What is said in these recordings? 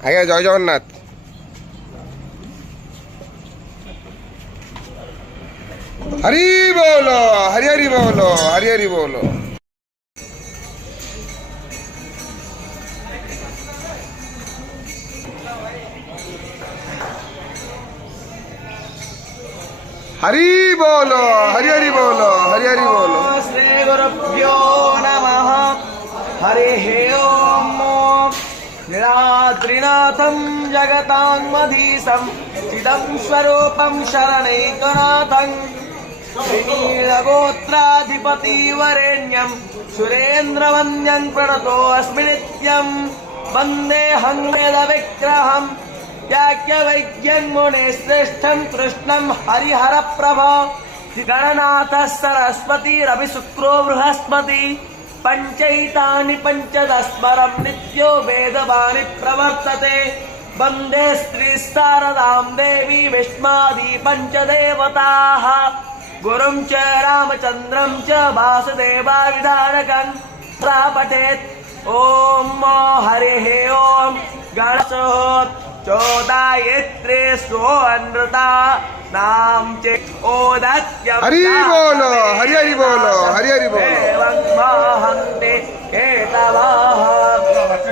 आज्ञा जय जगन्नाथ। हरि बोलो, हरि हरि बोलो, हरि हरि बोलो। हरि बोलो, हरि हरि बोलो, हरि हरि बोलो। श्री गुरुभ्यो नमः। हरिः ओम्। नीलाद्रिनाथं जगतान्मधीशं चिदं स्वरूपं शरणैकनाथं श्रीनीलगोत्राधिपतिवरेण्यं सुरेन्द्रवन्द्यं प्रणतोऽस्मि नित्यं वन्देऽहं वेदविग्रहं याज्ञवल्क्यं मुनिश्रेष्ठं कृष्णं हरिहरप्रभो गणनाथः सरस्वतीरभिशुक्रो बृहस्पति पञ्चैतानि पञ्चदस्मरं नित्यो वेदवाणी प्रवर्तते। वन्दे श्रीशारदां देवी विष्मादि पञ्चदेवताः गुरुं च रामचन्द्रं च वासुदेवाविधानकं पठेत्। ॐ हरिः ॐ गणेशोत्सवोदायत्रे सोऽनृता नाम चे ओदत्यं हरि बोलो, हरि हरि बोलो, हरि हरि बोलो। महन्ते केतवाः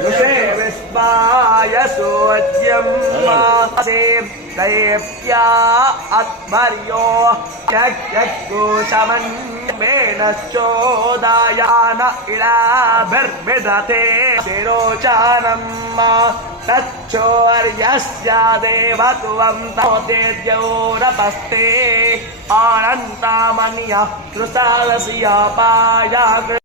ऋषे विस्माय सोऽद्यं मासे दैव्या अत्मर्यो यज्ञकोशमन्मेनश्चोदायान इलाभिर्विदधे शिरोचानं तच्छोर्यस्य देवत्वं तोतेद्योरपस्ते अनन्तामन्यः कृसालस्य पाया।